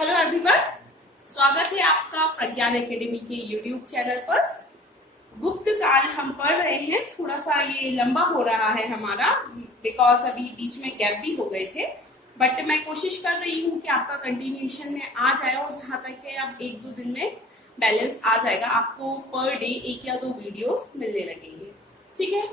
Hello everyone, स्वागत है आपका प्रज्ञान एकेडमी के यूट्यूब चैनल पर। गुप्त काल हम पढ़ रहे हैं। थोड़ा सा ये लंबा हो रहा है हमारा बिकॉज अभी बीच में गैप भी हो गए थे, बट मैं कोशिश कर रही हूँ कि आपका कंटिन्यूएशन में आ जाए और जहाँ तक है अब 1-2 दिन में बैलेंस आ जाएगा। आपको पर डे 1 या 2 वीडियोस मिलने लगेंगे, ठीक है।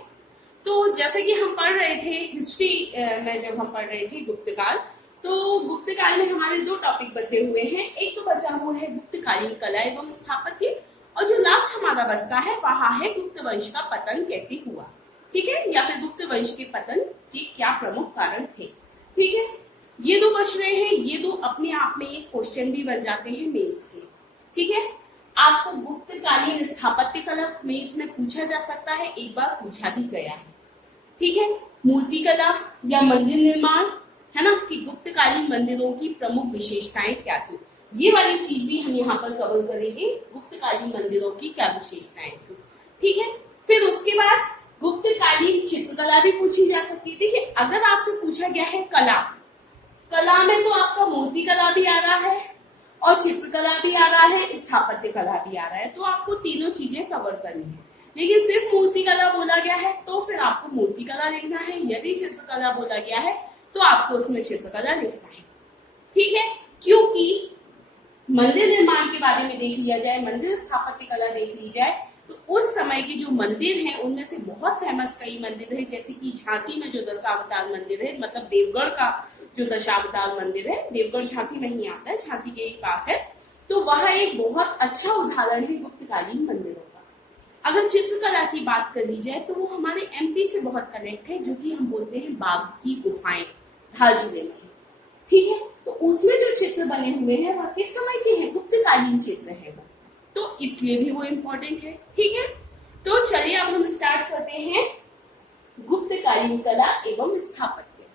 तो जैसे कि हम पढ़ रहे थे हिस्ट्री में, जब हम पढ़ रहे थे गुप्त काल, तो गुप्त काल में हमारे 2 टॉपिक बचे हुए हैं। एक तो बचा हुआ है गुप्तकालीन कला एवं स्थापत्य, और जो लास्ट हमारा बचता है वहां है गुप्त वंश का पतन कैसे हुआ, ठीक है, या फिर गुप्त वंश के पतन के क्या प्रमुख कारण थे, ठीक है। ये 2 बच रहे हैं। ये 2 अपने आप में एक क्वेश्चन भी बन जाते हैं मेंस के, ठीक है। आपको गुप्तकालीन स्थापत्य कला मेंस में पूछा जा सकता है, एक बार पूछा भी गया है, ठीक है। मूर्ति कला या मंदिर निर्माण, है ना, कि गुप्तकालीन मंदिरों की प्रमुख विशेषताएं क्या थी, ये वाली चीज भी हम यहाँ पर कवर करेंगे। गुप्तकालीन मंदिरों की क्या विशेषताएं थी, ठीक है। फिर उसके बाद गुप्तकालीन चित्रकला भी पूछी जा सकती है। देखिए, अगर आपसे पूछा गया है कला में तो आपका मूर्ति कला भी आ रहा है और चित्रकला भी आ रहा है, स्थापत्य कला भी आ रहा है, तो आपको तीनों चीजें कवर करनी है। लेकिन सिर्फ मूर्ति कला बोला गया है तो फिर आपको मूर्ति कला लिखना है। यदि चित्रकला बोला गया है तो आपको उसमें चित्रकला लिखना है, ठीक है। क्योंकि मंदिर निर्माण के बारे में देख लिया जाए, मंदिर स्थापत्य कला देख ली जाए, तो उस समय के जो मंदिर हैं उनमें से बहुत फेमस कई मंदिर हैं, जैसे कि झांसी में जो दशावतार मंदिर है, मतलब देवगढ़ का जो दशावतार मंदिर है, देवगढ़ झांसी में ही आता है, झांसी के एक पास है, तो वह एक बहुत अच्छा उदाहरण है गुप्तकालीन मंदिरों का। अगर चित्रकला की बात कर ली जाए तो वो हमारे एमपी से बहुत कनेक्ट है, जो कि हम बोलते हैं बाघ की गुफाएं, धार जिले में, ठीक है। तो उसमें जो चित्र बने हुए हैं वह किस समय के हैं, गुप्तकालीन चित्र है वो, तो इसलिए भी वो इम्पोर्टेंट है, ठीक है। तो चलिए अब हम स्टार्ट करते हैं गुप्तकालीन कला एवं स्थापत्य।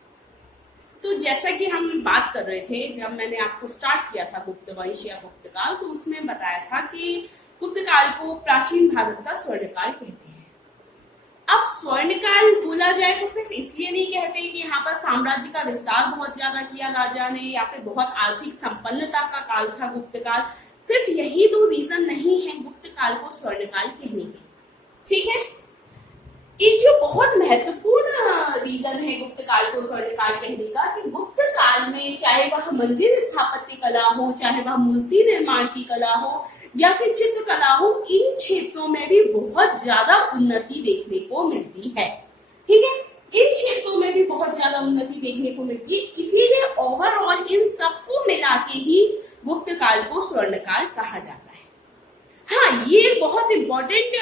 तो जैसा कि हम बात कर रहे थे, जब मैंने आपको स्टार्ट किया था गुप्त वंश या गुप्तकाल, तो उसमें बताया था कि गुप्तकाल को प्राचीन भारत का स्वर्णकाल कहते हैं। अब स्वर्णकाल बोला जाए तो सिर्फ इसलिए नहीं कहते कि यहाँ पर साम्राज्य का विस्तार बहुत ज्यादा किया राजा ने, या फिर बहुत आर्थिक संपन्नता का काल था गुप्तकाल। सिर्फ यही 2 रीजन नहीं है गुप्तकाल को स्वर्णकाल कहने के, ठीक है। एक जो बहुत महत्वपूर्ण रीजन है गुप्तकाल को स्वर्णकाल कहने का, कि गुप्तकाल में चाहे वह मंदिर स्थापत्य कला हो, चाहे वह मूर्ति निर्माण की कला हो या फिर चित्रकला हो, इन क्षेत्रों में भी बहुत ज्यादा उन्नति देखने को मिलती है, ठीक है। इन क्षेत्रों में भी बहुत ज्यादा उन्नति देखने को मिलती है, इसीलिए ओवरऑल इन सबको मिला के ही गुप्तकाल को स्वर्णकाल कहा जाता है। हाँ, ये बहुत इम्पोर्टेंट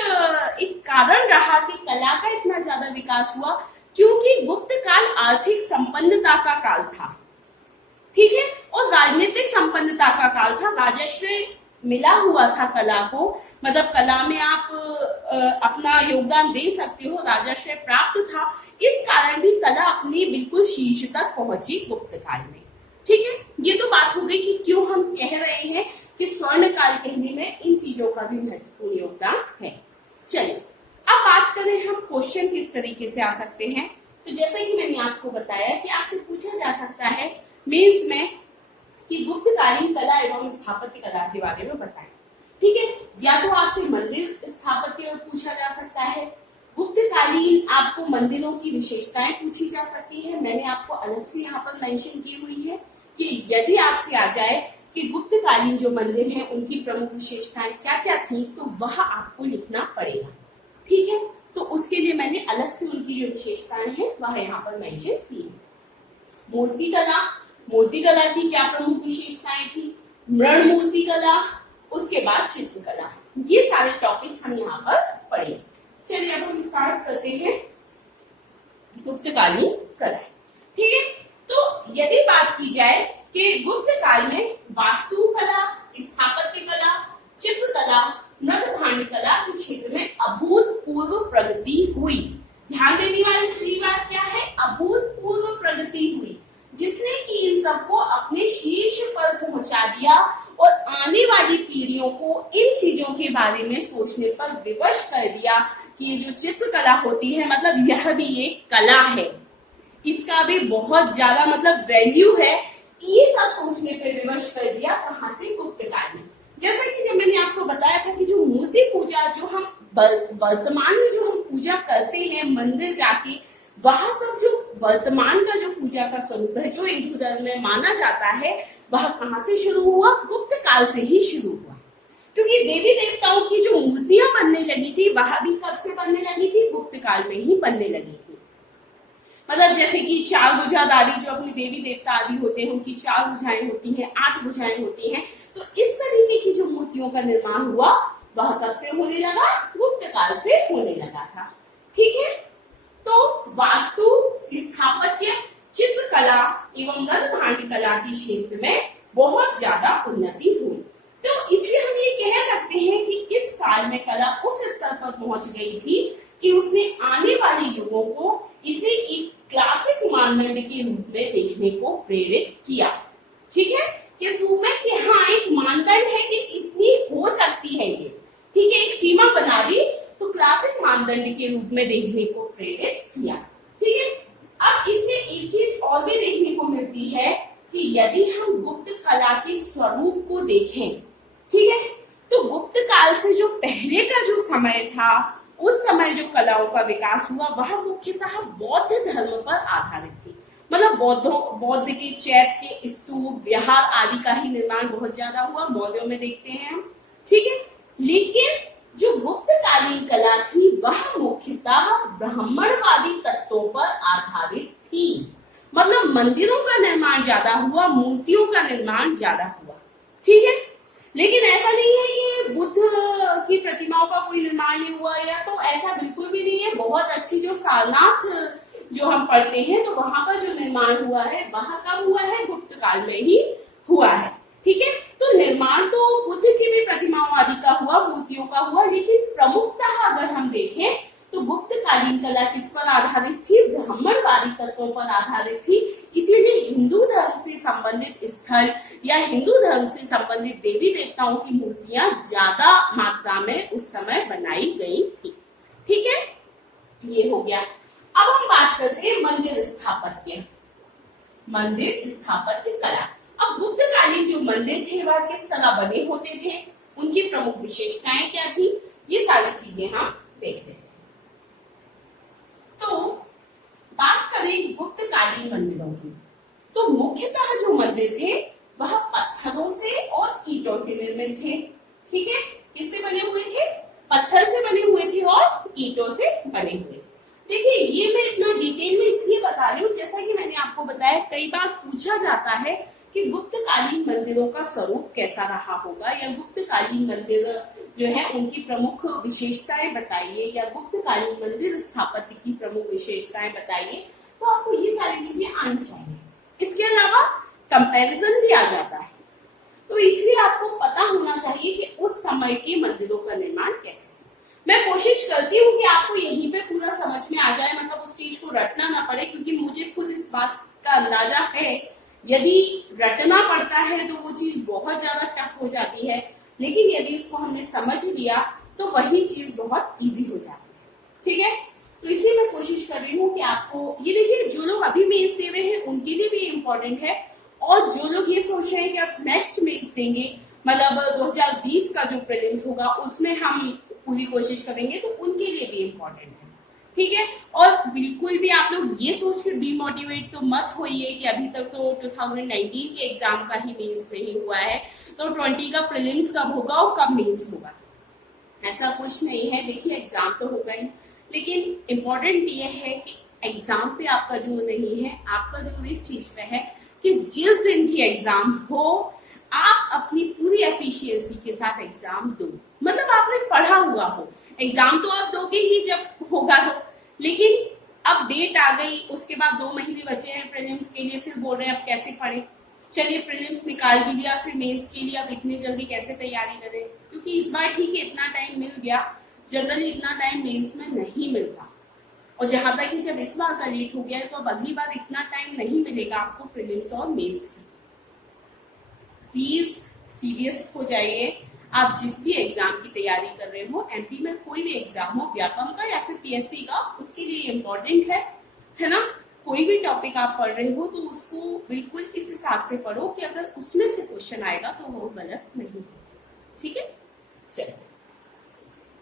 एक कारण रहा कि कला का इतना ज्यादा विकास हुआ, क्योंकि गुप्त काल आर्थिक संपन्नता का काल था, ठीक है, और राजनीतिक संपन्नता का काल था। राजश्रय मिला हुआ था कला को, मतलब कला में आप अपना योगदान दे सकते हो, राजश्रय प्राप्त था। इस कारण भी कला अपनी बिल्कुल शीर्ष तक पहुंची गुप्त काल में, ठीक है। ये तो बात हो गई कि क्यों हम कह रहे हैं कि स्वर्णकाल कहने में इन चीजों का भी महत्वपूर्ण योगदान है। चलिए अब बात करें हम क्वेश्चन किस तरीके से आ सकते हैं। तो जैसे कि मैंने आपको बताया कि आपसे पूछा जा सकता है मेंस में कि गुप्तकालीन कला एवं स्थापत्य कला के बारे में बताएं, ठीक है। या तो आपसे मंदिर स्थापत्य पूछा जा सकता है, गुप्तकालीन आपको मंदिरों की विशेषताएं पूछी जा सकती है। मैंने आपको अलग से यहाँ पर मेंशन की हुई है कि यदि आपसे आ जाए कि गुप्तकालीन जो मंदिर हैं उनकी प्रमुख विशेषताएं क्या क्या थी, तो वह आपको लिखना पड़ेगा, ठीक है। तो उसके लिए मैंने अलग से उनकी जो विशेषताएं हैं वह यहाँ पर मेंशन की है। मूर्ति कला की क्या प्रमुख विशेषताएं थी, मृण मूर्ति कला, उसके बाद चित्रकला, ये सारे टॉपिक्स हम यहाँ पर पढ़ेंगे। चलिए अब हम स्टार्ट करते हैं गुप्तकालीन कला, ठीक है। तो यदि बात की जाए कि गुप्त काल में वास्तुकला, स्थापत्य कला, चित्रकला, मृदभांड कला के क्षेत्र में अभूतपूर्व प्रगति हुई। ध्यान देने वाली बात क्या है, अभूतपूर्व प्रगति हुई, जिसने कि इन सबको अपने शीर्ष पर पहुंचा दिया और आने वाली पीढ़ियों को इन चीजों के बारे में सोचने पर विवश कर दिया कि ये जो चित्रकला होती है, मतलब यह भी एक कला है, इसका भी बहुत ज्यादा मतलब वैल्यू है। ये सब सोचने पे विवश कर दिया कहाँ से, गुप्त काल में। जैसा कि जब मैंने आपको बताया था कि जो मूर्ति पूजा जो हम वर्तमान में जो हम पूजा करते हैं मंदिर जाके, वह सब जो वर्तमान का जो पूजा का स्वरूप है जो हिंदू धर्म में माना जाता है, वह कहाँ से शुरू हुआ, गुप्त काल से ही शुरू हुआ। क्योंकि देवी देवताओं की जो मूर्तियां बनने लगी थी वह भी कब से बनने लगी थी, गुप्त काल में ही बनने लगी थी। मतलब जैसे कि 4 भुजाधारी जो अपने देवी देवता आदि होते हैं, उनकी 4 भुजाएं होती हैं, 8 भुजाएं होती हैं, तो इस तरीके की जो मूर्तियों का निर्माण हुआ वह कब से होने लगा, गुप्त काल से होने लगा था। ठीक है, तो वास्तु, स्थापत्य, चित्रकला एवं रत्न कला के क्षेत्र में बहुत ज्यादा उन्नति हुई। तो इसलिए हम ये कह सकते हैं कि इस काल में कला उस स्तर पर पहुंच गई थी कि उसने आने वाले युगों को इसे एक क्लासिक मानदंड के रूप में देखने को प्रेरित किया। ठीक है, किस रूप में कि हाँ एक मानदंड है कि इतनी हो सकती है ये, ठीक है, एक सीमा बना दी तो क्लासिक मानदंड के रूप में देखने को प्रेरित किया। ठीक है, अब इसमें एक चीज और भी देखने को मिलती है कि यदि हम गुप्त कला के स्वरूप को देखें, ठीक है, तो गुप्त काल से जो पहले का जो समय था, उस समय जो कलाओं का विकास हुआ वह मुख्यतः बौद्ध धर्म पर आधारित थी। मतलब बौद्ध के चैत्य, स्तूप, विहार आदि का ही निर्माण बहुत ज्यादा हुआ, मौर्यों में देखते हैं हम। ठीक है, लेकिन जो गुप्त कालीन कला थी वह मुख्यतः ब्राह्मणवादी तत्वों पर आधारित थी। मतलब मंदिरों का निर्माण ज्यादा हुआ, मूर्तियों का निर्माण ज्यादा हुआ। ठीक है, लेकिन ऐसा नहीं है कि बुद्ध की प्रतिमाओं का कोई निर्माण नहीं हुआ, या तो ऐसा बिल्कुल भी नहीं है। बहुत अच्छी जो सारनाथ जो हम पढ़ते हैं तो वहां पर जो निर्माण हुआ है वह कब हुआ है, गुप्त काल में ही हुआ है। ठीक है, तो निर्माण तो बुद्ध की भी प्रतिमाओं आदि का हुआ, मूर्तियों का हुआ, लेकिन प्रमुखतः अगर हम देखें तो गुप्त कालीन कला किस पर आधारित थी, ब्राह्मणवादी तत्वों पर आधारित थी। इसीलिए हिंदू धर्म से संबंधित स्थल या हिंदू धर्म से संबंधित देवी देवताओं की मूर्तियां ज्यादा मात्रा में उस समय बनाई गई थी। ठीक है, ये हो गया। अब हम बात करते हैं मंदिर स्थापत्य, मंदिर स्थापत्य कला। अब गुप्त कालीन जो मंदिर थे वह किस तरह बने होते थे, उनकी प्रमुख विशेषताएं क्या थी, ये सारी चीजें हम देख लेते हैं। तो बात करें गुप्त कालीन मंदिरों की, तो मुख्यतः जो मंदिर थे वह पत्थरों से और ईंटों से निर्मित थे। ठीक है, किससे बने हुए थे, पत्थर से बने हुए थे और ईंटों से बने हुए थे। देखिए, ये मैं इतना डिटेल में इसलिए बता रही हूँ, जैसा कि मैंने आपको बताया कई बार पूछा जाता है कि गुप्त कालीन मंदिरों का स्वरूप कैसा रहा होगा, या गुप्त कालीन मंदिर जो है उनकी प्रमुख विशेषताएं बताइए, या गुप्त कालीन मंदिर स्थापत्य की प्रमुख विशेषताएं बताइए। तो आपको ये सारी चीजें आनी चाहिए। इसके अलावा कंपैरिजन भी आ जाता है, तो इसलिए आपको पता होना चाहिए कि उस समय के मंदिरों का निर्माण कैसे। मैं कोशिश करती हूँ कि आपको यहीं पे पूरा समझ में आ जाए, मतलब उस चीज को रटना ना पड़े, क्योंकि मुझे खुद इस बात का अंदाजा है यदि रटना पड़ता है तो वो चीज बहुत ज्यादा टफ हो जाती है, लेकिन यदि इसको हमने समझ लिया तो वही चीज बहुत इजी हो जाती है। ठीक है, तो इसलिए मैं कोशिश कर रही हूँ कि आपको ये देखिए, जो लोग अभी मेंस दे रहे हैं उनके लिए भी इम्पोर्टेंट है, और जो लोग ये सोच रहे हैं कि आप नेक्स्ट मेंस देंगे, मतलब 2020 का जो प्रीलिम्स होगा उसमें हम पूरी कोशिश करेंगे, तो उनके लिए भी इम्पोर्टेंट है। ठीक है, और बिल्कुल भी आप लोग ये सोच के डीमोटिवेट तो मत होइए कि अभी तक तो 2019 के एग्जाम का ही मेंस नहीं हुआ है, तो 20 का प्रीलिम्स कब होगा और कब मेंस होगा, ऐसा कुछ नहीं है। देखिए, एग्जाम तो होगा ही, लेकिन इम्पोर्टेंट ये है कि एग्जाम पे आपका जो नहीं है, आपका जो इस चीज पे है कि जिस दिन भी एग्जाम हो आप अपनी पूरी एफिशिएंसी के साथ एग्जाम दो। मतलब आपने पढ़ा हुआ हो, एग्जाम तो आप दोगे ही जब होगा तो, लेकिन अब डेट आ गई, उसके बाद 2 महीने बचे हैं प्रीलिम्स के लिए, फिर बोल रहे हैं अब कैसे पढ़े। चलिए, प्रीलिम्स निकाल भी लिया, फिर मेंस के लिए अब इतनी जल्दी कैसे तैयारी करें, क्योंकि इस बार ठीक है इतना टाइम मिल गया, जनरली इतना टाइम मेंस में नहीं मिलता, और जहां तक कि जब इस बार का लेट हो गया है तो अब अगली बार इतना टाइम नहीं मिलेगा आपको प्रीलिम्स और मेंस की। प्लीज सीरियस हो जाइए। आप जिस भी एग्जाम की तैयारी कर रहे हो, एमपी में कोई भी एग्जाम हो, व्यापम का या फिर पीएससी का, उसके लिए इम्पोर्टेंट है ना। कोई भी टॉपिक आप पढ़ रहे हो तो उसको बिल्कुल इस हिसाब से पढ़ो कि अगर उसमें से क्वेश्चन आएगा तो वो गलत नहीं हो। ठीक है, चलो।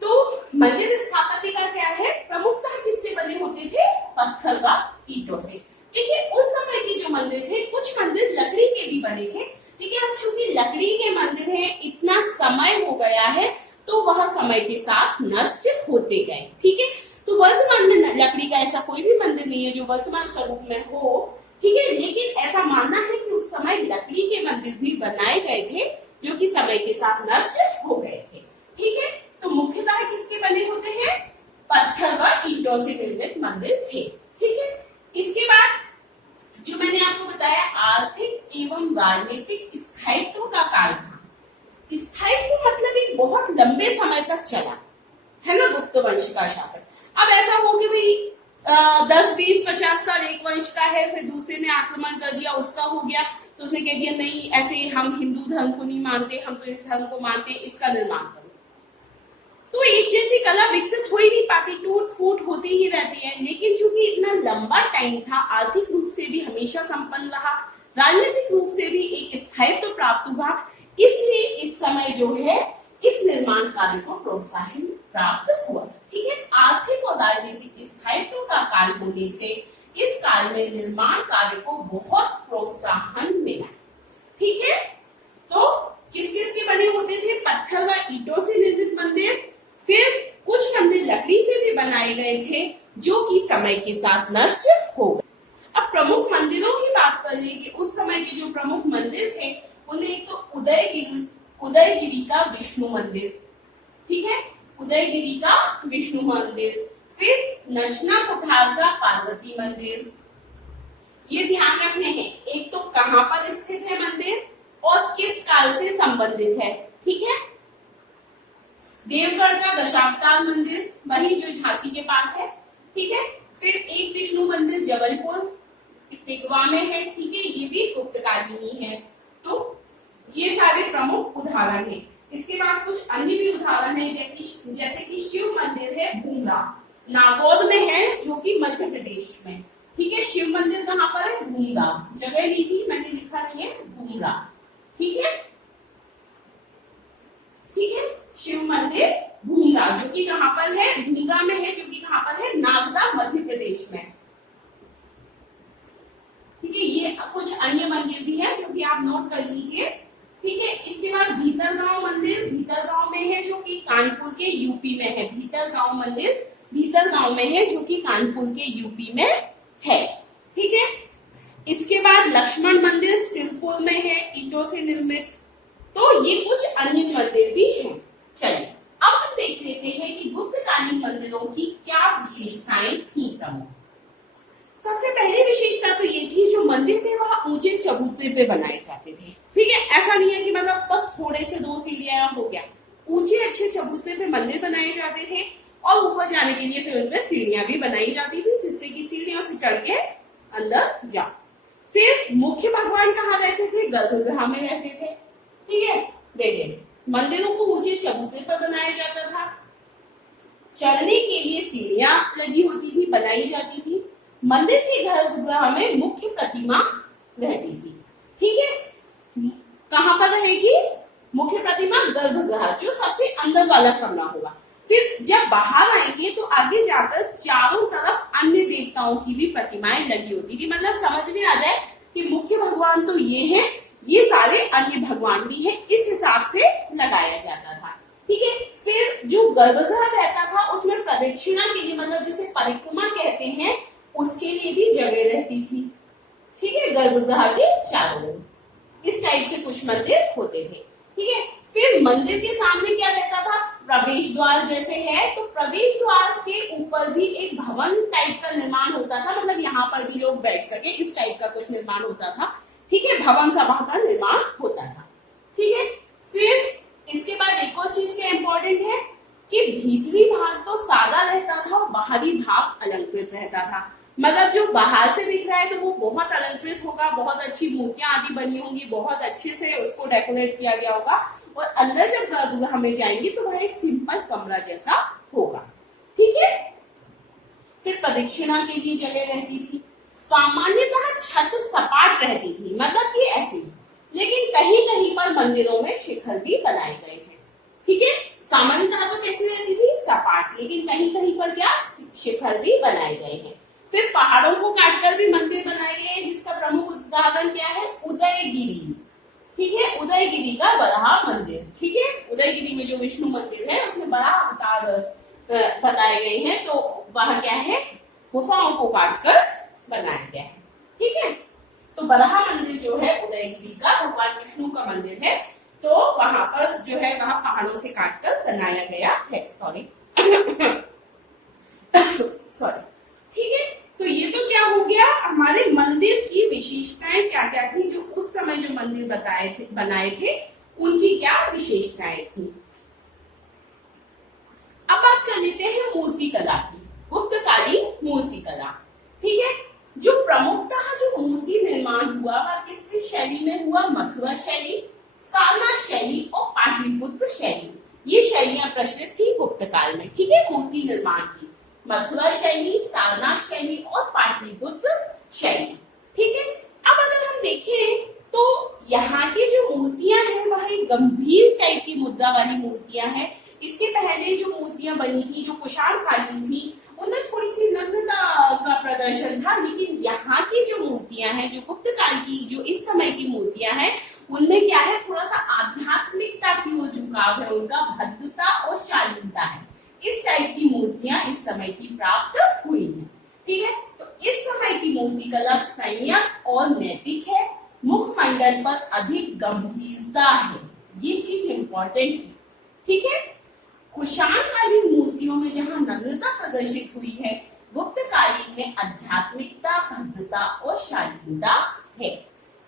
तो मंदिर स्थापत्य का क्या है, प्रमुखतः किससे बने होते थे, पत्थर व ईंटों से। देखिए उस समय के जो मंदिर थे, कुछ मंदिर लकड़ी के भी बने थे, लेकिन अब चूंकि लकड़ी के मंदिर है, इतना समय हो गया है तो वह समय के साथ नष्ट होते गए। ठीक है, तो वर्तमान में लकड़ी का ऐसा कोई भी मंदिर नहीं है जो वर्तमान स्वरूप में हो। ठीक है, लेकिन ऐसा मानना है कि उस समय लकड़ी के मंदिर भी बनाए गए थे जो कि समय के साथ नष्ट हो गए थे। ठीक है, तो मुख्यतः किसके बने होते हैं, पत्थर व ईंटों से निर्मित मंदिर थे। ठीक है, इसके बाद जो मैंने आपको बताया आर्थिक एवं राजनीतिक स्थायित्व का काल था। स्थायित्व मतलब एक बहुत लंबे समय तक चला है ना, गुप्त वंश का शासन। अब ऐसा हो कि भाई 10, 20, 50 साल एक वंश का है, फिर दूसरे ने आक्रमण कर दिया, उसका हो गया, तो उसने कह दिया नहीं ऐसे हम हिंदू धर्म को नहीं मानते, हम तो इस धर्म को मानते, इसका निर्माण करो। तो एक जैसी कला विकसित हो ही नहीं पाती, टूट फूट होती ही रहती है। लेकिन चूंकि इतना लंबा टाइम था, आर्थिक रूप से भी हमेशा संपन्न रहा, राजनीतिक रूप से भी एक स्थायित्व प्राप्त हुआ, इसलिए इस समय जो है इस निर्माण कार्य को प्रोत्साहन प्राप्त हुआ। ठीक है, आर्थिक और राजनीतिक स्थायित्व का काल होने से इस काल में निर्माण कार्य को बहुत प्रोत्साहन मिला। ठीक है, तो किस किस के बने होते थे, पत्थर व ईंटों से निर्मित मंदिर, फिर कुछ मंदिर लकड़ी से भी बनाए गए थे जो कि समय के साथ नष्ट हो गए। अब प्रमुख मंदिरों की बात करें कि उस समय के जो प्रमुख मंदिर थे उनमें एक तो उदयगिरी का विष्णु मंदिर, ठीक है, उदयगिरी का विष्णु मंदिर, फिर नचना कुठार का पार्वती मंदिर। ये ध्यान रखने हैं, एक तो कहां पर स्थित है मंदिर और किस काल से संबंधित है। ठीक है, देवगढ़ का दशावतार मंदिर वही जो झांसी के पास है। ठीक है, फिर एक विष्णु मंदिर जबलपुर तिगवा में है। ठीक है, ये भी गुप्तकालीन है। तो ये सारे प्रमुख उदाहरण हैं। इसके बाद कुछ अन्य भी उदाहरण हैं, जैसे कि शिव मंदिर है भूमरा, नागौद में है जो कि मध्य प्रदेश में। ठीक है, शिव मंदिर कहाँ पर है, भूमरा, जगह ली थी मैंने, लिखा नहीं है, भूमरा। ठीक है, ठीक है, शिव मंदिर भूमरा जो कि कहां पर है, भूमरा में है, जो कि कहां पर है, नागदा मध्य प्रदेश में। ठीक है, ये कुछ अन्य मंदिर भी है जो कि आप नोट कर लीजिए। ठीक है, इसके बाद भीतरगांव मंदिर भीतरगांव में है जो कि कानपुर के यूपी में है। भीतरगांव मंदिर भीतरगांव में है जो कि कानपुर के यूपी में है। ठीक है, इसके बाद लक्ष्मण मंदिर सिरपुर में है, ईंटों से निर्मित। तो ये कुछ अन्य मंदिर भी हैं। चलिए अब हम देख लेते हैं कि गुप्तकालीन मंदिरों की क्या विशेषताएं थी प्रमुख। सबसे पहली विशेषता तो ये थी, जो मंदिर थे वह ऊंचे चबूतरे पे बनाए जाते थे। ठीक है, ऐसा नहीं है कि मतलब बस थोड़े से 2 सीढ़ियां हो गया, ऊंचे अच्छे चबूतरे पे मंदिर बनाए जाते थे और ऊपर जाने के लिए फिर उनमें सीढ़ियां भी बनाई जाती थी, जिससे कि सीढ़ियों से चढ़ के अंदर जाओ। फिर मुख्य भगवान कहाँ रहते थे, गर्भगृह में रहते थे। ठीक है, देखिए मंदिरों को ऊंचे चबूतरे पर बनाया जाता था, चढ़ने के लिए सीढ़ियां लगी होती थी, बनाई जाती थी। मंदिर के गर्भगृह में मुख्य प्रतिमा रहती थी। ठीक है, कहां पर रहेगी मुख्य प्रतिमा, गर्भगृह जो सबसे अंदर वाला कमरा होगा। फिर जब बाहर आएंगे तो आगे जाकर चारों तरफ अन्य देवताओं की भी प्रतिमाएं लगी होती थी। मतलब समझ में आ जाए कि मुख्य भगवान तो ये है, ये सारे अन्य भगवान भी हैं, इस हिसाब से लगाया जाता था। ठीक है, फिर जो गर्भगृह रहता था उसमें प्रदक्षिणा के लिए, मतलब जिसे परिक्रमा कहते हैं, उसके लिए भी जगह रहती थी। ठीक है, गर्भगृह के चारों ओर इस टाइप से कुछ मंदिर होते थे। ठीक है, फिर मंदिर के सामने क्या रहता था, प्रवेश द्वार जैसे है, तो प्रवेश द्वार के ऊपर भी एक भवन टाइप का निर्माण होता था, मतलब यहाँ पर भी लोग बैठ सके, इस टाइप का कुछ निर्माण होता था। ठीक है, भवन सभा का निर्माण होता था। ठीक है, फिर इसके बाद एक और चीज क्या इंपॉर्टेंट है कि भीतरी भाग तो सादा रहता था और बाहरी भाग अलंकृत रहता था। मतलब जो बाहर से दिख रहा है तो वो बहुत अलंकृत होगा, बहुत अच्छी मूर्तियां आदि बनी होंगी, बहुत अच्छे से उसको डेकोरेट किया गया होगा, और अंदर जब गर्भगृह में जाएंगे तो वह एक सिंपल कमरा जैसा होगा। ठीक है, फिर प्रदक्षिणा के लिए जगह रहती थी। सामान्यतः छत सपाट रहती थी, मतलब कि ऐसी, लेकिन कहीं कहीं पर मंदिरों में शिखर भी बनाए गए हैं। ठीक है, सामान्यतः तो कैसी रहती थी, सपाट, लेकिन कहीं कहीं पर क्या, शिखर भी बनाए गए हैं। फिर पहाड़ों को काटकर भी मंदिर बनाए गए हैं, जिसका प्रमुख उदाहरण क्या है, उदयगिरी। ठीक है, उदयगिरी का बराह मंदिर। ठीक है, उदयगिरी में जो विष्णु मंदिर है उसमें बराह अवतार बताए गए हैं, तो वह क्या है, गुफाओं को काटकर बनाया गया है। ठीक है, तो बराह मंदिर जो है उदयगिरी का, भगवान विष्णु का मंदिर है, तो वहां पर जो है वहां पहाड़ों से काटकर बनाया गया है। Sorry sorry. ठीक है, तो ये तो क्या हो गया, हमारे मंदिर की विशेषताएं क्या क्या थी, जो उस समय जो मंदिर बनाए थे उनकी क्या विशेषताएं थी। अब बात कर लेते हैं मूर्ति कला की, गुप्तकालीन मूर्ति कला। ठीक है, जो प्रमुखतः जो मूर्ति निर्माण हुआ वह किस शैली में हुआ, मथुरा शैली, सारनाथ शैली और पाटलिपुत्र शैली। ये शैलियां प्रचलित थी गुप्त काल में। ठीक है, मूर्ति निर्माण की मथुरा शैली, सारनाथ शैली और पाटलिपुत्र शैली। ठीक है, अब अगर हम देखें तो यहाँ की जो मूर्तियां हैं वह एक गंभीर टाइप की मुद्रा वाली मूर्तियां हैं। इसके पहले जो मूर्तियां बनी थी, जो कुषाण कालीन थी, उनमें थोड़ी सी नग्नता का प्रदर्शन था, लेकिन यहाँ की जो मूर्तियां हैं, जो गुप्त काल की, जो इस समय की मूर्तियां हैं, उनमें क्या है, थोड़ा सा आध्यात्मिकता की ओर झुकाव है, उनका भद्रता और शालीनता है। इस टाइप की मूर्तियां इस समय की प्राप्त हुई हैं। ठीक है, तो इस समय की मूर्ति कला संयम और नैतिक है, मुखमंडल पर अधिक गंभीरता है, ये चीज इंपॉर्टेंट है। ठीक है, कुषाण कालीन मूर्तियों में जहां नग्नता प्रदर्शित हुई है, गुप्त कालीन में आध्यात्मिकता, भद्रता और शालीनता है।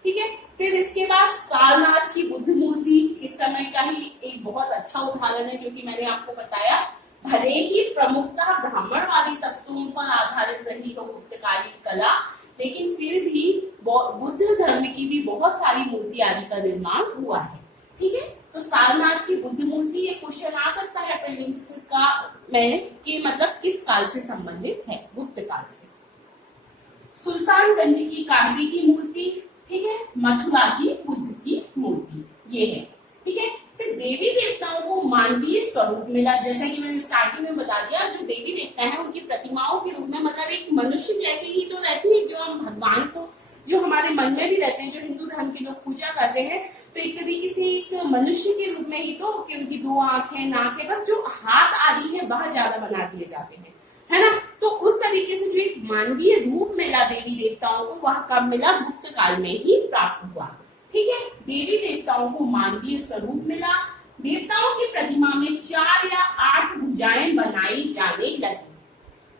ठीक है, फिर इसके बाद सारनाथ की बुद्ध मूर्ति इस समय का ही एक बहुत अच्छा उदाहरण है, जो कि मैंने आपको बताया। भले ही प्रमुखतः ब्राह्मणवादी तत्वों पर आधारित रही हो गुप्तकालीन कला, लेकिन फिर भी बुद्ध धर्म की भी बहुत सारी मूर्ति आदि का निर्माण हुआ है। ठीक है, तो सारनाथ की बुद्ध मूर्ति, ये क्वेश्चन आ सकता है प्रीलिम्स का में कि मतलब किस काल से संबंधित है, गुप्त काल से। सुल्तानगंज की काशी की मूर्ति, ठीक है, मथुरा की बुद्ध की मूर्ति, ये है। ठीक है, फिर देवी देवताओं को मानवीय स्वरूप मिला, जैसा कि मैंने स्टार्टिंग में बता दिया। जो देवी देवता है उनकी प्रतिमाओं के रूप में, मतलब एक मनुष्य जैसे ही तो रहती है, जो हम भगवान को, जो हमारे मन में भी रहते हैं, जो हिंदू धर्म के लोग पूजा करते हैं, तो एक तरीके से एक मनुष्य के रूप में ही तो, कि उनकी 2 आंखें, नाक है, बस जो हाथ आदि है वह ज्यादा बना दिए जाते हैं, है ना। तो उस तरीके से जो एक मानवीय रूप मिला देवी देवताओं को, वह कब मिला, गुप्त काल में ही प्राप्त हुआ। ठीक है, देवी देवताओं को मानवीय स्वरूप मिला। देवताओं की प्रतिमा में 4 या 8 भुजाएं बनाई जाने लगी।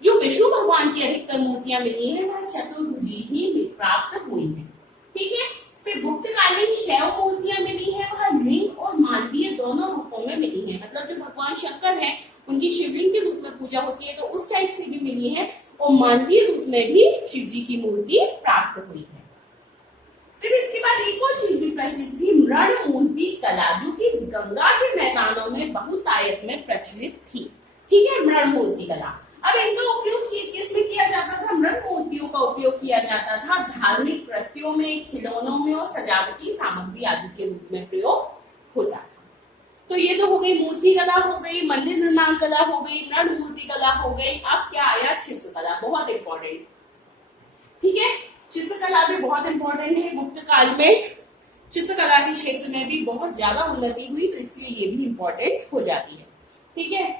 जो विष्णु भगवान की अधिकतर मूर्तियां मिली हैं वह चतुर्भुजी ही प्राप्त हुई है। ठीक है, फिर गुप्तकालीन शैव मूर्तियां मिली है, वह लिंग और मानवीय दोनों रूपों में मिली है। मतलब जो भगवान शंकर है उनकी शिवलिंग के रूप में पूजा होती है, तो उस टाइप से भी मिली है, और मानवीय रूप में भी शिव जी की मूर्ति प्राप्त हुई है। फिर इसके बाद एक और चीज भी प्रचलित थी, मृण मूर्ति कला, जो कि गंगा के मैदानों में बहुतायत में प्रचलित थी। ठीक है, मृण मूर्ति कला। अब इनका उपयोग किसमें किया जाता था, मृण मूर्तियों का उपयोग किया जाता था धार्मिक कृत्यों में, खिलौनों में और सजावटी सामग्री आदि के रूप में प्रयोग होता था। तो ये तो हो गई मूर्ति कला, हो गई मंदिर निर्माण कला, हो गई मृण मूर्ति कला, हो गई। अब क्या आया, चित्रकला, बहुत इंपॉर्टेंट। ठीक है, चित्रकला भी बहुत इंपॉर्टेंट है। गुप्त काल में चित्रकला के क्षेत्र में भी बहुत ज्यादा उन्नति हुई, तो इसलिए ये भी इंपॉर्टेंट हो जाती है। ठीक है,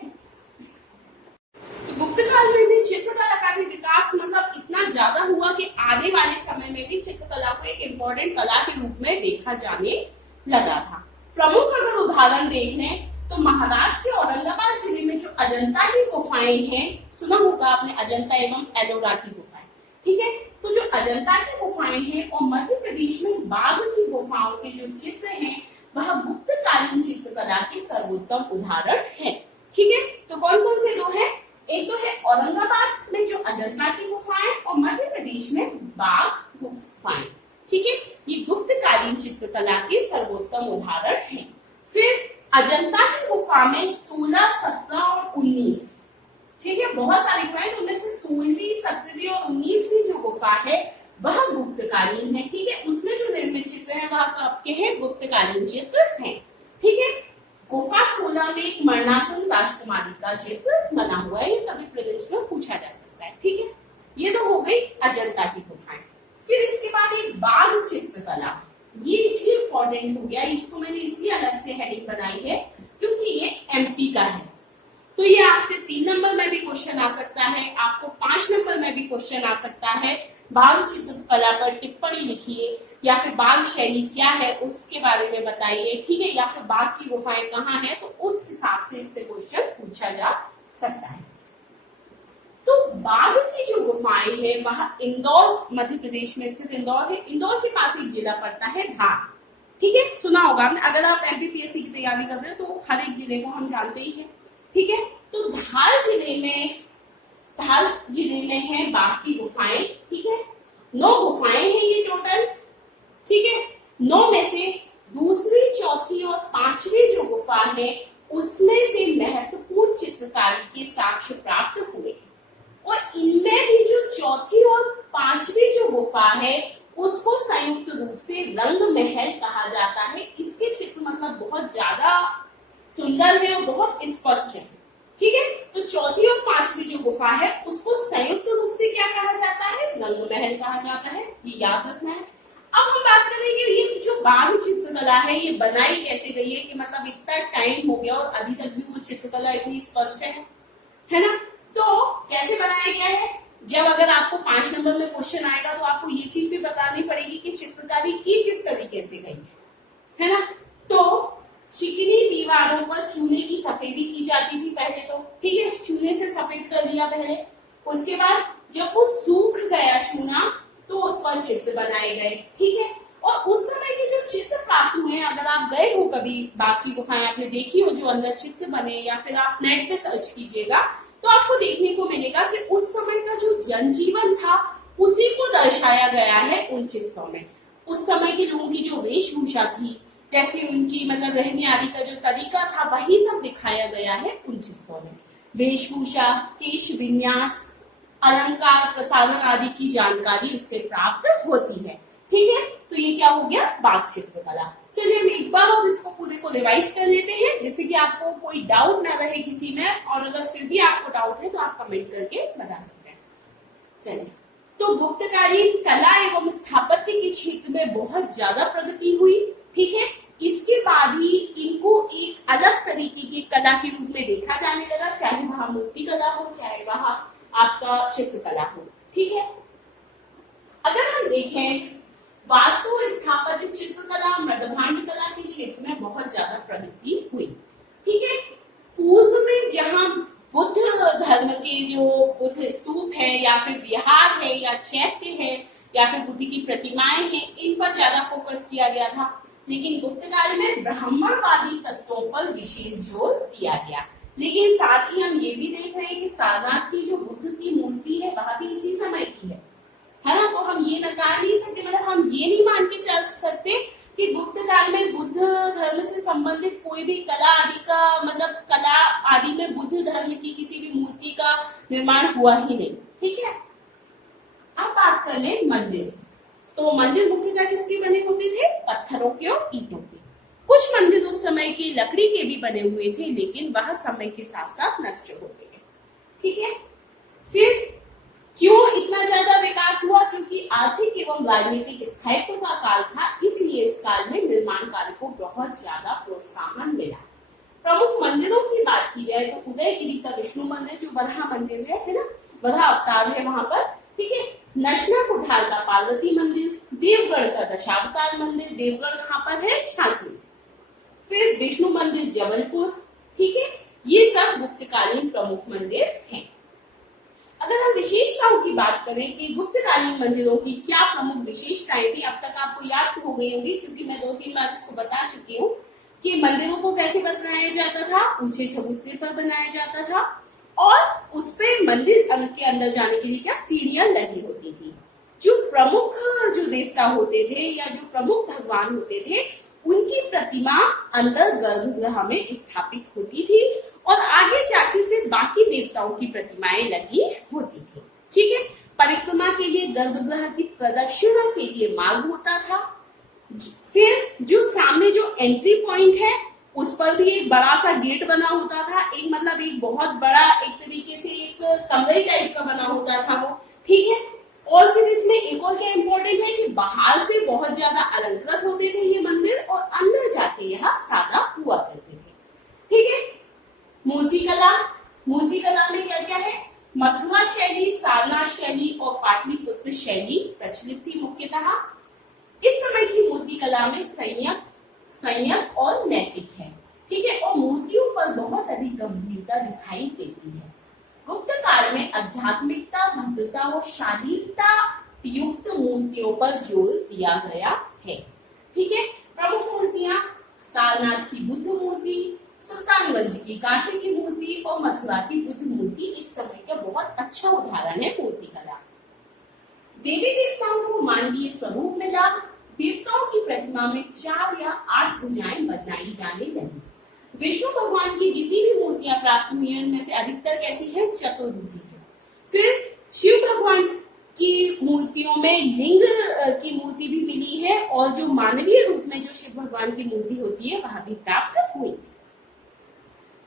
तो गुप्त काल में भी चित्रकला का भी विकास मतलब इतना ज्यादा हुआ कि आने वाले समय में भी चित्रकला को एक इम्पोर्टेंट कला के रूप में देखा जाने लगा था। प्रमुख अगर उदाहरण देख लें तो महाराष्ट्र के औरंगाबाद जिले में जो अजंता की गुफाएं हैं, सुना होगा आपने, अजंता एवं एलोरा की गुफाएं। ठीक है, तो जो अजंता की गुफाएं हैं और मध्य प्रदेश में बाघ की गुफाओं के जो चित्र हैं, वह गुप्त कालीन चित्रकला के सर्वोत्तम उदाहरण है। ठीक है, तो कौन कौन से दो हैं, एक तो है औरंगाबाद में जो अजंता की गुफाएं और मध्य प्रदेश में बाघ गुफाएं। ठीक है, ये गुप्त कालीन चित्रकला के सर्वोत्तम उदाहरण हैं। फिर अजंता की गुफा में 16, 17 और 19, ठीक है, बहुत सारी गुफाएं, उनमें से 16वीं, 17वीं और 19वीं जो गुफा गुफा है वह गुप्तकालीन है, ठीक है। उसमें जो निर्मित चित्र है वह कब के हैं, गुप्तकालीन चित्र हैं, ठीक है। गुफा 16 में एक मरणासन राजकुमारी का चित्र बना हुआ है, ये कभी प्रीलिम्स में पूछा जा सकता है, ठीक है। ये तो हो गई अजंता की गुफाएं। फिर इसके बाद एक बाघ चित्रकला, ये इसलिए इम्पोर्टेंट हो गया, इसको मैंने इसलिए अलग से हेडिंग बनाई है क्योंकि ये एमपी का है। तो ये आपसे 3 नंबर में भी क्वेश्चन आ सकता है, आपको 5 नंबर में भी क्वेश्चन आ सकता है। बाघ चित्रकला पर टिप्पणी लिखिए, या फिर बाघ शैली क्या है उसके बारे में बताइए, ठीक है, या फिर बाघ की गुफाएं कहाँ हैं, तो उस हिसाब से इससे क्वेश्चन पूछा जा सकता है। तो बाघ की जो गुफाएं हैं वह इंदौर मध्य प्रदेश में स्थित इंदौर है। इंदौर के पास एक जिला पड़ता है धार, ठीक है, सुना होगा आपने। अगर आप एमपीपीएससी की तैयारी कर रहे हो तो हर एक जिले को हम जानते ही हैं, ठीक है। तो धार जिले में है बाघ की गुफाएं, ठीक है। 9 गुफाएं हैं ये टोटल, ठीक है। 9 में से दूसरी, चौथी और 5वीं जो गुफा है उसमें से महत्वपूर्ण चित्रकारी के साक्ष्य प्राप्त हुए, और इनमें भी जो चौथी और 5वीं जो गुफा है उसको संयुक्त रूप से रंग महल कहा जाता है। इसके चित्र मतलब बहुत ज्यादा सुंदर है और बहुत स्पष्ट है, ठीक है। तो चौथी और 5वीं जो गुफा है उसको संयुक्त रूप से क्या कहा जाता है, रंग महल कहा जाता है, ये याद रखना है। अब हम बात करेंगे ये जो बाघ चित्रकला है ये बनाई कैसे गई है, कि मतलब इतना टाइम हो गया और अभी तक भी वो चित्रकला इतनी स्पष्ट है ना। तो कैसे बनाया गया है, जब अगर आपको 5 नंबर में क्वेश्चन आएगा तो आपको ये चीज भी बतानी पड़ेगी कि चित्रकारी की किस तरीके से गई है ना। तो चिकनी दीवारों पर चूने की सफेदी की जाती थी पहले, तो ठीक है, चूने से सफेद कर दिया पहले। उसके बाद जब वो सूख गया चूना तो उस पर चित्र बनाए गए, ठीक है। और उस समय के जो चित्र प्राप्त हुए, अगर आप गए हो कभी बाघ की गुफाएं आपने देखी हो जो अंदर चित्र बने, या फिर आप नेट पे सर्च कीजिएगा तो आपको देखने को मिलेगा कि उस समय का जो जनजीवन था उसी को दर्शाया गया है उन चित्रों में। उस समय के लोगों की जो वेशभूषा थी, जैसे उनकी मतलब रहने आदि का जो तरीका था, वही सब दिखाया गया है उन चित्रों में। वेशभूषा, केश विन्यास, अलंकार, प्रसाधन आदि की जानकारी उससे प्राप्त होती है, ठीक है। तो ये क्या हो गया, बाघ चित्रकला। चलिए हम एक बार और इसको पूरे को रिवाइज कर लेते हैं, जिससे कि आपको कोई डाउट ना रहे किसी में, और अगर फिर भी आपको डाउट है तो आप कमेंट करके बता सकते हैं। चलिए, तो गुप्तकालीन कला एवं स्थापत्य के क्षेत्र में बहुत ज्यादा प्रगति हुई, ठीक है। इसके बाद ही इनको एक अलग तरीके की कला के रूप में देखा जाने लगा, चाहे वहां मूर्ति कला हो, चाहे वहां आपका चित्रकला हो, ठीक है। अगर हम देखें वास्तु स्थापत्य, चित्रकला, मृदभांड कला के क्षेत्र में बहुत ज्यादा प्रगति हुई, ठीक है। पूर्व में जहां बुद्ध धर्म के जो बुद्ध स्तूप है, या फिर विहार है, या चैत्य है, या फिर बुद्ध की प्रतिमाएं हैं, इन पर ज्यादा फोकस किया गया था। लेकिन गुप्तकाल में ब्राह्मणवादी तत्वों पर विशेष जोर दिया गया। लेकिन साथ ही हम ये भी देख रहे हैं कि सारनाथ की जो बुद्ध की मूर्ति है वह भी इसी समय की है ना। तो हम ये नकार नहीं सकते, मतलब हम ये नहीं मान के चल सकते कि गुप्त काल में बुद्ध धर्म से संबंधित कोई भी कला आदि का, मतलब कला आदि में बुद्ध धर्म की किसी भी मूर्ति का निर्माण हुआ ही नहीं, ठीक है। अब बात कर ले मंदिर। तो मंदिर मुख्यतः किसके बने होते थे, पत्थरों के और ईंटों के। कुछ मंदिर उस समय की लकड़ी के भी बने हुए थे, लेकिन वह समय के साथ साथ नष्ट होते गए, ठीक है। फिर क्यों इतना ज्यादा विकास हुआ, क्योंकि आर्थिक एवं राजनीतिक स्थायित्व का काल था, इसलिए इस काल में निर्माण कार्य को बहुत ज्यादा प्रोत्साहन मिला। प्रमुख मंदिरों की बात की जाए तो उदयगिरी का विष्णु मंदिर जो वराह मंदिर है ना, वराह अवतार है वहां पर, ठीक है। नशना कुठार का पार्वती मंदिर, देवगढ़ का दशावतार मंदिर, देवगढ़ कहाँ पर है, झांसी। फिर विष्णु मंदिर जबलपुर, ठीक है। ये सब गुप्तकालीन प्रमुख मंदिर हैं। अगर हम विशेषताओं की बात करें कि गुप्तकालीन मंदिरों की क्या प्रमुख विशेषताएं थी, अब तक आपको याद हो गई होंगी क्योंकि मैं 2-3 बार इसको बता चुकी हूँ कि मंदिरों को कैसे बनाया जाता था, ऊंचे चबूतरे पर बनाया जाता था, और उस पे मंदिर के अंदर जाने के लिए क्या सीढ़ियां लगी होती थी। जो प्रमुख जो देवता होते थे या जो प्रमुख भगवान होते थे, उनकी प्रतिमा अंदर गर्भगृह में स्थापित होती थी, और आगे जाके फिर बाकी देवताओं की प्रतिमाएं लगी होती थी, ठीक है। परिक्रमा के लिए गर्भगृह की प्रदक्षिणा के लिए मार्ग होता था। फिर जो सामने जो एंट्री पॉइंट है उस पर भी एक बड़ा सा गेट बना होता था, एक मतलब एक बहुत बड़ा एक तरीके से एक कमरे टाइप का बना होता था वो, ठीक है। और फिर इसमें एक और क्या इम्पोर्टेंट है कि बाहर से बहुत ज्यादा अलंकृत होते थे ये मंदिर और अंदर जाके यह सादा हुआ करते थे, ठीक है। मूर्तिकला, मूर्तिकला में क्या क्या है, मथुरा शैली, सारनाथ शैली और पाटलिपुत्र शैली प्रचलित थी मुख्यतः। इस समय की मूर्तिकला में संयम और नैतिक है, ठीक है, और मूर्तियों पर बहुत अधिक गंभीरता दिखाई देती है। गुप्त काल में आध्यात्मिकता, भद्रता और शालीनता युक्त मूर्तियों पर जोर दिया गया है, ठीक है। प्रमुख मूर्तियां सारनाथ की बुद्ध मूर्ति, सुल्तानगंज की काशी की मूर्ति और मथुरा की बुद्ध मूर्ति इस समय का बहुत अच्छा उदाहरण है मूर्तिकला। देवी देवताओं को मानवीय स्वरूप मिला। देवताओं की प्रतिमा में 4 या 8 भुजाएं बनाई जाने लगी। विष्णु भगवान की जितनी भी मूर्तियां प्राप्त हुई हैं उनमें से अधिकतर कैसी है, चतुर्भुजी है। फिर शिव भगवान की मूर्तियों में लिंग की मूर्ति भी मिली है और जो मानवीय रूप में जो शिव भगवान की मूर्ति होती है वह भी प्राप्त हुई।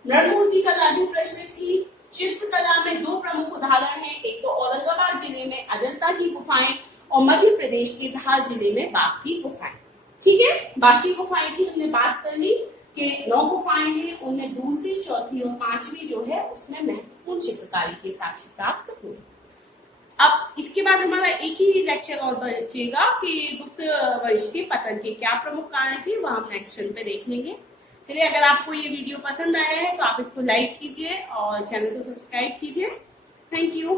रणमूर्ति कला भी प्रचलित थी। चित्रकला में 2 प्रमुख उदाहरण हैं, एक तो औरंगाबाद जिले में अजंता की गुफाएं और मध्य प्रदेश के धार जिले में बाघ की गुफाएं, ठीक है। बाघ की गुफाएं की हमने बात कर ली कि 9 गुफाएं हैं, उनमें दूसरी, चौथी और 5वीं जो है उसमें महत्वपूर्ण चित्रकारी के साक्ष्य प्राप्त हुए। अब इसके बाद हमारा एक ही लेक्चर और बचेगा कि गुप्त वंश के पतन के क्या प्रमुख कारण थे, वह हम नेक्स्ट पे देख लेंगे। चलिए, अगर आपको ये वीडियो पसंद आया है तो आप इसको लाइक कीजिए और चैनल को सब्सक्राइब कीजिए। Thank you.